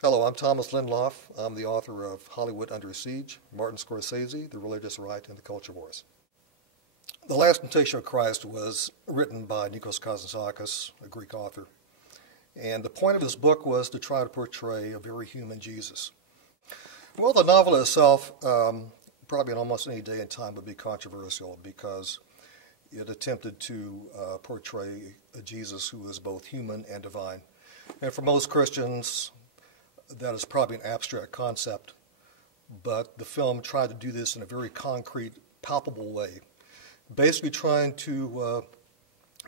Hello, I'm Thomas Lindlof. I'm the author of Hollywood Under Siege, Martin Scorsese, The Religious Right, and the Culture Wars. The Last Temptation of Christ was written by Nikos Kazantzakis, a Greek author. And the point of his book was to try to portray a very human Jesus. Well, the novel itself, probably in almost any day and time, would be controversial because it attempted to portray a Jesus who was both human and divine. And for most Christians, that is probably an abstract concept, but the film tried to do this in a very concrete, palpable way, basically trying to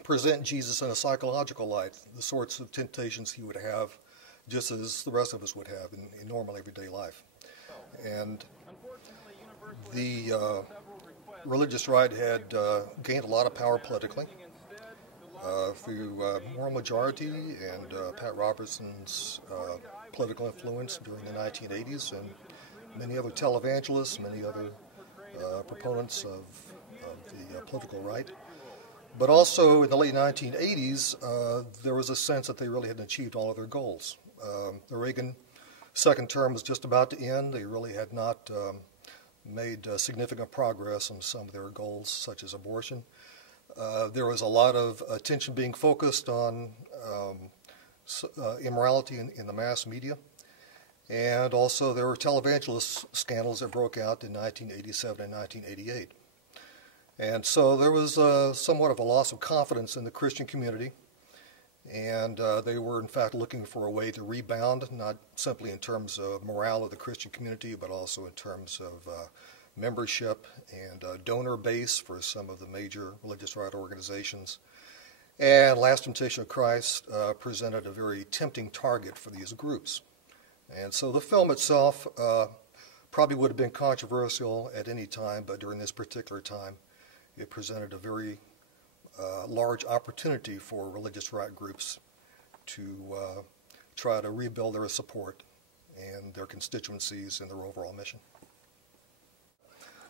present Jesus in a psychological light, the sorts of temptations he would have, just as the rest of us would have in normal everyday life. And the religious right had gained a lot of power politically through moral majority and Pat Robertson's political influence during the 1980s, and many other televangelists, many other proponents of the political right. But also in the late 1980s, there was a sense that they really hadn't achieved all of their goals. The Reagan second term was just about to end. They really had not made significant progress on some of their goals, such as abortion. There was a lot of attention being focused on immorality in the mass media. And also there were televangelist scandals that broke out in 1987 and 1988. And so there was somewhat of a loss of confidence in the Christian community. And they were, in fact, looking for a way to rebound, not simply in terms of morale of the Christian community, but also in terms of membership and donor base for some of the major religious right organizations. And Last Temptation of Christ presented a very tempting target for these groups. And so the film itself probably would have been controversial at any time, but during this particular time, it presented a very large opportunity for religious right groups to try to rebuild their support and their constituencies and their overall mission.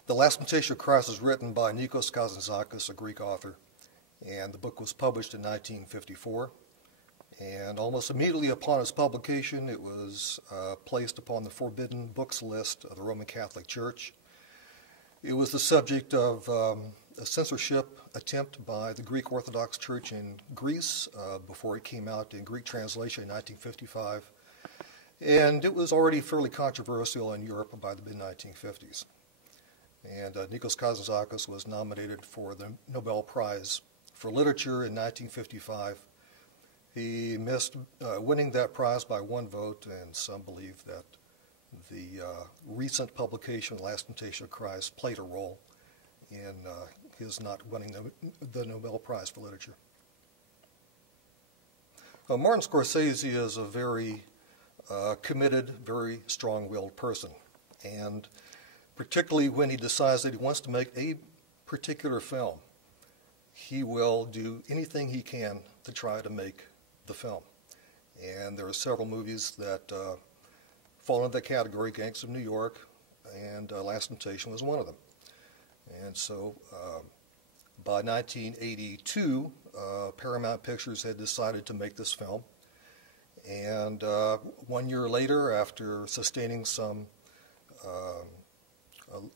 The Last Temptation of Christ was written by Nikos Kazantzakis, a Greek author, and the book was published in 1954. And almost immediately upon its publication, it was placed upon the forbidden books list of the Roman Catholic Church. It was the subject of a censorship attempt by the Greek Orthodox Church in Greece before it came out in Greek translation in 1955. And it was already fairly controversial in Europe by the mid-1950s. And Nikos Kazantzakis was nominated for the Nobel Prize for Literature in 1955. He missed winning that prize by one vote, and some believe that the recent publication, Last Temptation of Christ, played a role in his not winning the Nobel Prize for Literature. Martin Scorsese is a very committed, very strong-willed person, and particularly when he decides that he wants to make a particular film, he will do anything he can to try to make the film. And there are several movies that fall into that category. Gangs of New York and Last Temptation was one of them. And so by 1982, Paramount Pictures had decided to make this film. And 1 year later, after sustaining some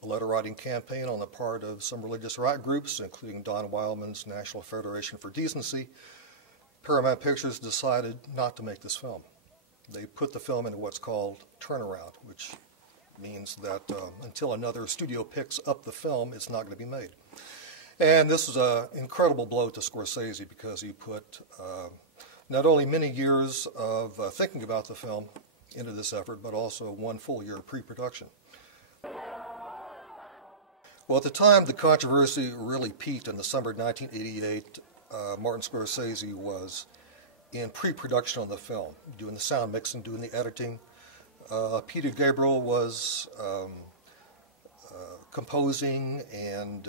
a letter-writing campaign on the part of some religious right groups, including Don Wildman's National Federation for Decency, Paramount Pictures decided not to make this film. They put the film into what's called turnaround, which means that until another studio picks up the film, it's not going to be made. And this is an incredible blow to Scorsese because he put not only many years of thinking about the film into this effort, but also 1 full year of pre-production. Well, at the time the controversy really peaked in the summer of 1988, Martin Scorsese was in pre-production on the film, doing the sound mixing, doing the editing. Peter Gabriel was composing and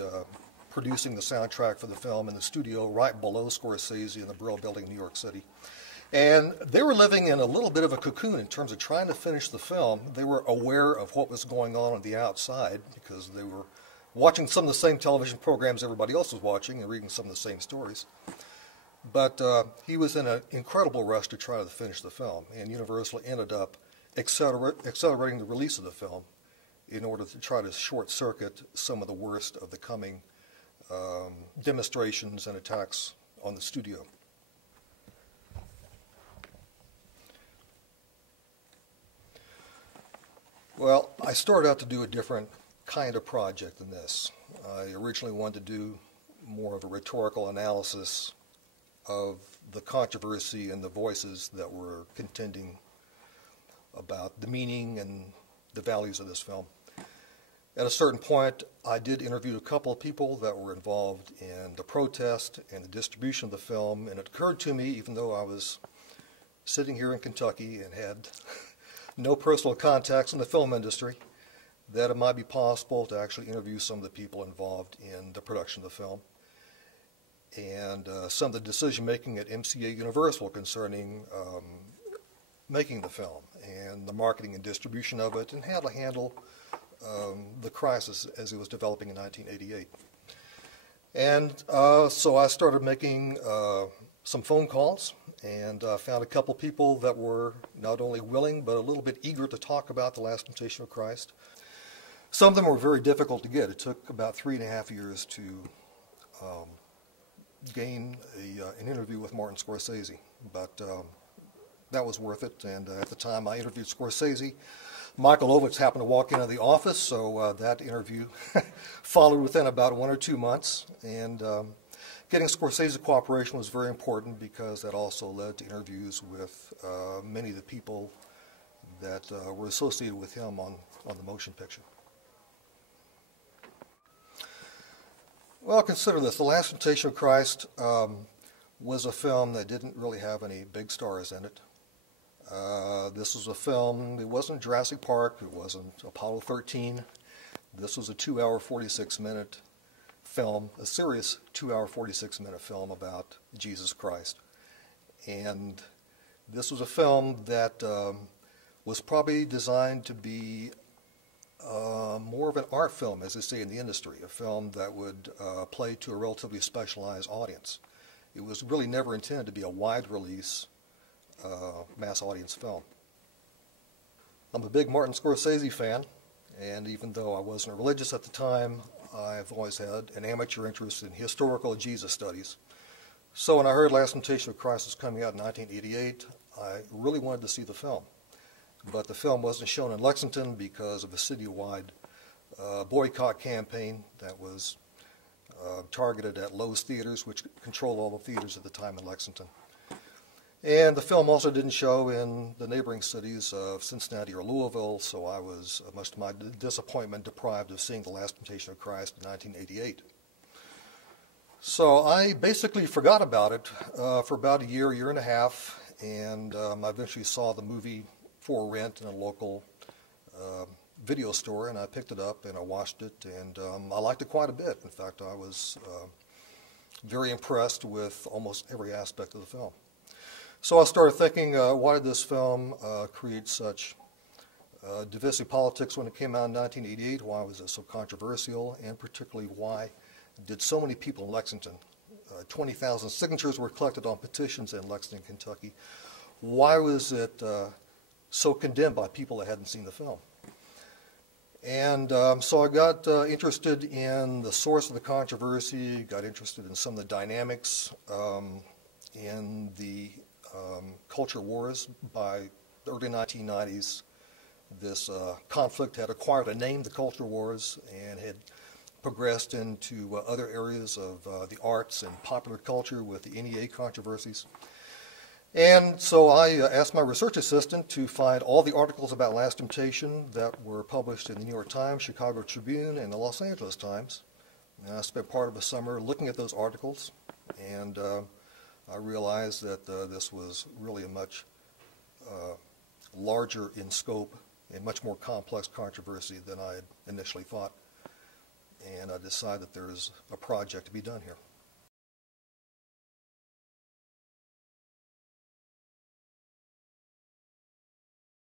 producing the soundtrack for the film in the studio right below Scorsese in the Brill Building in New York City. And they were living in a little bit of a cocoon in terms of trying to finish the film. They were aware of what was going on the outside because they were watching some of the same television programs everybody else was watching and reading some of the same stories. But he was in an incredible rush to try to finish the film, and Universal ended up accelerating the release of the film in order to try to short-circuit some of the worst of the coming demonstrations and attacks on the studio. Well, I started out to do a different kind of project than this. I originally wanted to do more of a rhetorical analysis of the controversy and the voices that were contending about the meaning and the values of this film. At a certain point, I did interview a couple of people that were involved in the protest and the distribution of the film, and it occurred to me, even though I was sitting here in Kentucky and had no personal contacts in the film industry, that it might be possible to actually interview some of the people involved in the production of the film and some of the decision-making at MCA Universal concerning making the film and the marketing and distribution of it and how to handle the crisis as it was developing in 1988. And so I started making some phone calls and found a couple people that were not only willing but a little bit eager to talk about The Last Temptation of Christ. Some of them were very difficult to get. It took about 3.5 years to gain an interview with Martin Scorsese, but that was worth it. And at the time I interviewed Scorsese, Michael Ovitz happened to walk into the office, so that interview followed within about 1 or 2 months. And getting Scorsese's cooperation was very important because that also led to interviews with many of the people that were associated with him on the motion picture. Well, consider this. The Last Temptation of Christ was a film that didn't really have any big stars in it. This was a film, it wasn't Jurassic Park, it wasn't Apollo 13. This was a 2-hour, 46-minute film, a serious 2-hour, 46-minute film about Jesus Christ. And this was a film that was probably designed to be more of an art film, as they say in the industry, a film that would play to a relatively specialized audience. It was really never intended to be a wide-release, mass audience film. I'm a big Martin Scorsese fan, and even though I wasn't religious at the time, I've always had an amateur interest in historical Jesus studies. So when I heard Last Temptation of Christ was coming out in 1988, I really wanted to see the film. But the film wasn't shown in Lexington because of a citywide boycott campaign that was targeted at Lowe's theaters, which controlled all the theaters at the time in Lexington. And the film also didn't show in the neighboring cities of Cincinnati or Louisville, so I was, much to my disappointment, deprived of seeing The Last Temptation of Christ in 1988. So I basically forgot about it for about a year, year and a half, and I eventually saw the movie for rent in a local video store, and I picked it up and I watched it, and I liked it quite a bit. In fact, I was very impressed with almost every aspect of the film. So I started thinking, why did this film create such divisive politics when it came out in 1988? Why was it so controversial? And particularly, why did so many people in Lexington, 20,000 signatures were collected on petitions in Lexington, Kentucky. Why was it so condemned by people that hadn't seen the film? And so I got interested in the source of the controversy, got interested in some of the dynamics in the culture wars. By the early 1990s, this conflict had acquired a name, the culture wars, and had progressed into other areas of the arts and popular culture with the NEA controversies. And so I asked my research assistant to find all the articles about Last Temptation that were published in the New York Times, Chicago Tribune, and the Los Angeles Times. And I spent part of a summer looking at those articles, and I realized that this was really a much larger in scope and much more complex controversy than I had initially thought. And I decided that there is a project to be done here.